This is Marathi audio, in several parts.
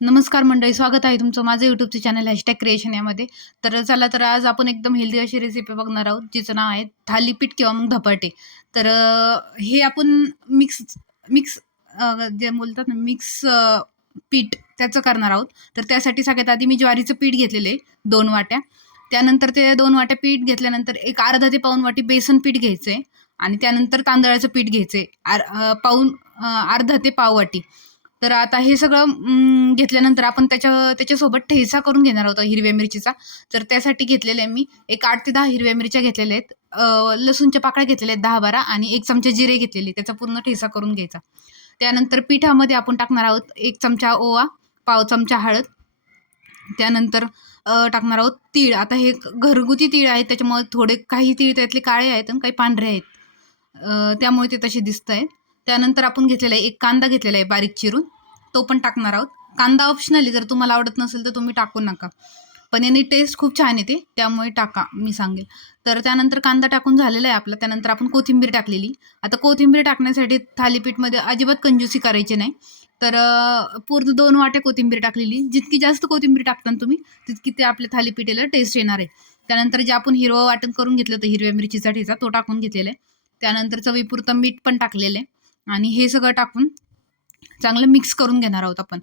नमस्कार मंडळी स्वागत आहे तुमचं माझं यूट्यूबचं चॅनल हॅशटॅग क्रिएशन यामध्ये. तर चला तर आज आपण एकदम हेल्दी अशी रेसिपी बघणार आहोत जिचं नाव आहे थालीपीठ किंवा मग धपाटे. तर हे आपण मिक्स मिक्स जे बोलतात ना मिक्स पीठ त्याचं करणार आहोत. तर त्यासाठी सगळ्यात आधी मी ज्वारीचं पीठ घेतलेलं आहे दोन वाट्या. त्यानंतर ते दोन वाट्या पीठ घेतल्यानंतर एक अर्धा ते पाऊन वाटी बेसन पीठ घ्यायचं आहे आणि त्यानंतर तांदळाचं पीठ घ्यायचं आहे आर पाऊन अर्धा ते पाव वाटी. तर आता हे सगळं घेतल्यानंतर आपण त्याच्या त्याच्यासोबत ठेचा करून घेणार आहोत हिरव्या मिरचीचा. तर त्यासाठी घेतलेले आहे मी एक आठ ते दहा हिरव्या मिरच्या घेतलेल्या आहेत. लसूणच्या पाकळ्या घेतलेल्या आहेत दहा बारा आणि एक चमचा जिरे घेतलेले त्याचा पूर्ण ठेचा करून घ्यायचा. त्यानंतर पिठामध्ये आपण टाकणार आहोत एक चमचा ओवा पाव चमचा हळद. त्यानंतर टाकणार आहोत तीळ. आता हे घरगुती तीळ आहेत त्याच्यामुळे थोडे काही तीळ त्यातले काळे आहेत आणि काही पांढरे आहेत. त्यामुळे ते तसे दिसत आहेत त्यानंतर आपण घेतलेला आहे एक कांदा घेतलेला आहे बारीक चिरून. तो पण टाकणार आहोत. कांदा ऑप्शनली जर तुम्हाला आवडत नसेल तर तुम्ही टाकू नका. पण याने टेस्ट खूप छान येते त्यामुळे टाका मी सांगेल. तर त्यानंतर कांदा टाकून झालेला आहे आपला. त्यानंतर आपण कोथिंबीर टाकलेली. आता कोथिंबीर टाकण्यासाठी थालीपीठमध्ये अजिबात कंजूसी करायची नाही. तर पूर्ण दोन वाट्या कोथिंबीर टाकलेली. जितकी जास्त कोथिंबीर टाकता ना तुम्ही तितकी ते आपल्या थालीपीठेला टेस्ट येणार आहे. त्यानंतर जे आपण हिरवं वाटण करून घेतलं होतं हिरव्या मिरचीचा ठेचा तो टाकून घेतलेला आहे. त्यानंतर चवीपुरतं मीठ पण टाकलेलं आहे. आणि हे सगळं टाकून चांगलं मिक्स करून घेणार आहोत आपण.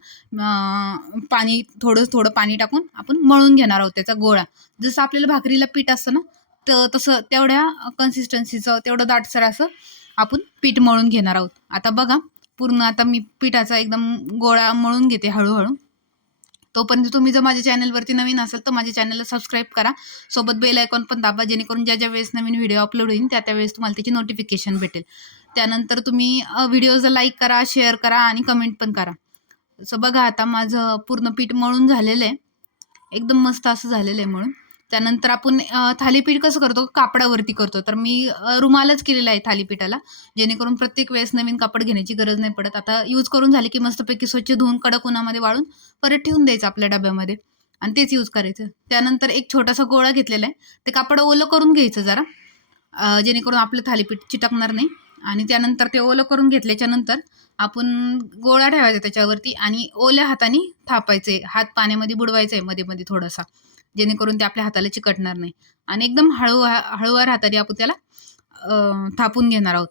पाणी थोडं थोडं पाणी टाकून आपण मळून घेणार आहोत त्याचा गोळा. जसं आपल्याला भाकरीला पीठ असतं ना तर तसं तेवढ्या कन्सिस्टन्सीचं तेवढं दाटसर असं आपण पीठ मळून घेणार आहोत. आता बघा पूर्ण आता मी पिठाचा एकदम गोळा मळून घेते हळूहळू. तोपर्यंत तुम्ही जर माझ्या चॅनलवरती नवीन असाल तर माझ्या चॅनलला सबस्क्राईब करा. सोबत बेल आयकॉन पण दाबा जेणेकरून ज्या ज्या वेळेस नवीन व्हिडिओ अपलोड होईल त्या त्यावेळेस तुम्हाला त्याची नोटिफिकेशन भेटेल. त्यानंतर तुम्ही व्हिडिओज लाईक करा शेअर करा आणि कमेंट पण करा. सो बघा आता माझं पूर्ण पीठ मळून झालेलं आहे. एकदम मस्त असं झालेलं आहे म्हणून त्यानंतर आपण थालीपीठ कसं करतो? कापडावरती करतो. तर मी रुमालच केलेला आहे थालीपीठाला जेणेकरून प्रत्येक वेळेस नवीन कापड घेण्याची गरज नाही पडत. आता यूज करून झाले की मस्तपैकी स्वच्छ धुवून कडक उन्हामध्ये वाळून परत ठेवून द्यायचं आपल्या डब्यामध्ये आणि तेच यूज करायचं. त्यानंतर एक छोटासा गोळा घेतलेला आहे. ते कापड ओलं करून घ्यायचं जरा. जेणेकरून आपलं थालीपीठ चिटकणार नाही. आणि त्यानंतर ते ओलं करून घेतल्याच्या नंतर आपण गोळा ठेवायचा त्याच्यावरती आणि ओल्या हाताने थापायचे. हात पाण्यामध्ये बुडवायचा आहे मध्ये मध्ये थोडासा जेणेकरून ते आपल्या हाताला चिकटणार नाही. आणि एकदम हळू हळूवार हाताने आपण त्याला थापून घेणार आहोत.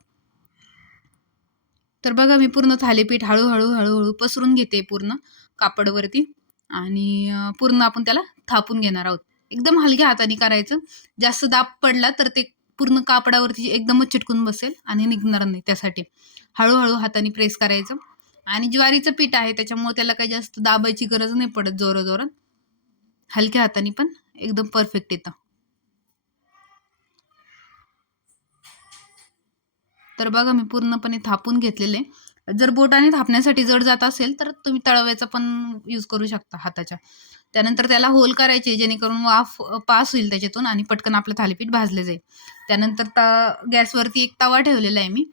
तर बघा मी पूर्ण थालीपीठ हळूहळू हळूहळू पसरून घेते पूर्ण कापडवरती आणि पूर्ण आपण त्याला थापून घेणार आहोत. एकदम हलक्या हाताने करायचं. जास्त दाब पडला तर ते पूर्ण कापडावरती एकदमच चिटकून बसेल आणि निघणार नाही त्यासाठी. हळूहळू हाताने प्रेस करायचं. आणि ज्वारीचं पीठ आहे त्याच्यामुळे त्याला काही जास्त दाबायची गरज नाही पडत जोराजोरात. हलक्या हाताने पण एकदम परफेक्ट येतं. तर बघा मी पूर्णपणे थापून घेतलेले. जर बोटाने थापण्यासाठी जड जात असेल तर तुम्ही तळव्याचा पण यूज करू शकता हाताच्या. त्यानंतर त्याला होल करायचे जेणेकरून वाफ पास होईल त्याच्यातून आणि पटकन आपलं थालीपीठ भाजले जाईल. त्यानंतर त गॅसवरती एक तवा ठेवलेला आहे मी.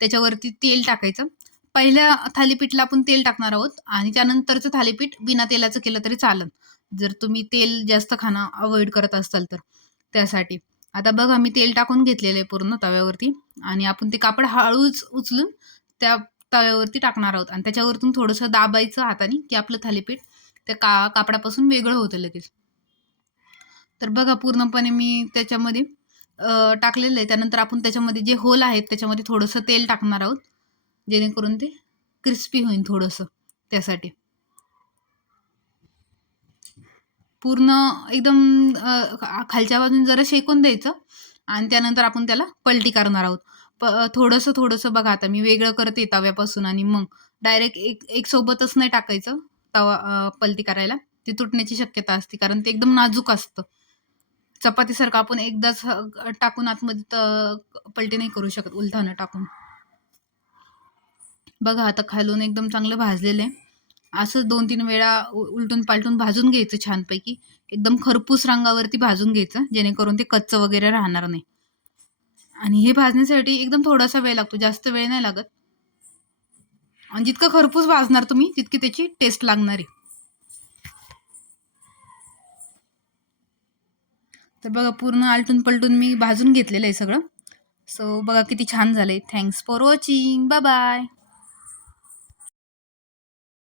त्याच्यावरती तेल टाकायचं. पहिल्या थालीपीठला आपण तेल टाकणार आहोत आणि त्यानंतरचं थालीपीठ बिना तेलाचं केलं तरी चालेल जर तुम्ही तेल जास्त खाणं अवॉइड करत असाल तर त्यासाठी. आता बघा मी तेल टाकून घेतलेलं आहे पूर्ण तव्यावरती आणि आपण ते कापड हळूच उचलून त्या तव्यावरती टाकणार आहोत. आणि त्याच्यावरतून थोडंसं दाबायचं हाताने की आपलं थालीपीठ त्या का कापडापासून वेगळं होतं लगेच. तर बघा पूर्णपणे मी त्याच्यामध्ये टाकलेलं आहे. त्यानंतर आपण त्याच्यामध्ये जे होल आहेत त्याच्यामध्ये थोडंसं तेल टाकणार आहोत. जेणेकरून ते क्रिस्पी होईल थोडंसं त्यासाठी. पूर्ण एकदम खालच्या बाजून जरा शेकून द्यायचं. आणि त्यानंतर आपण त्याला पलटी करणार आहोत. प थोडंसं थोडंसं बघा आता मी वेगळं करते तव्यापासून आणि मग डायरेक्ट एक एक सोबतच नाही टाकायचं तवा पलटी करायला. ती तुटण्याची शक्यता असते कारण ते एकदम नाजूक असतं. चपातीसारखं आपण एकदाच टाकून आतमध्ये पलटी नाही करू शकत उलथानं टाकून. बघा आता खालून एकदम चांगलं भाजलेलं आहे. असं दोन तीन वेळा उ- उलटून पालटून भाजून घ्यायचं छानपैकी. एकदम खरपूस रंगावरती भाजून घ्यायचं जेणेकरून ते कच्चं वगैरे राहणार नाही. आणि हे भाजण्यासाठी एकदम थोडासा वेळ लागतो जास्त वेळ नाही लागत. आणि जितकं खरपूस भाजणार तुम्ही तितकी त्याची टेस्ट लागणार आहे. तर बघा पूर्ण आलटून पलटून मी भाजून घेतलेलं आहे सगळं. सो बघा किती छान झालंय. Thanks for watching bye bye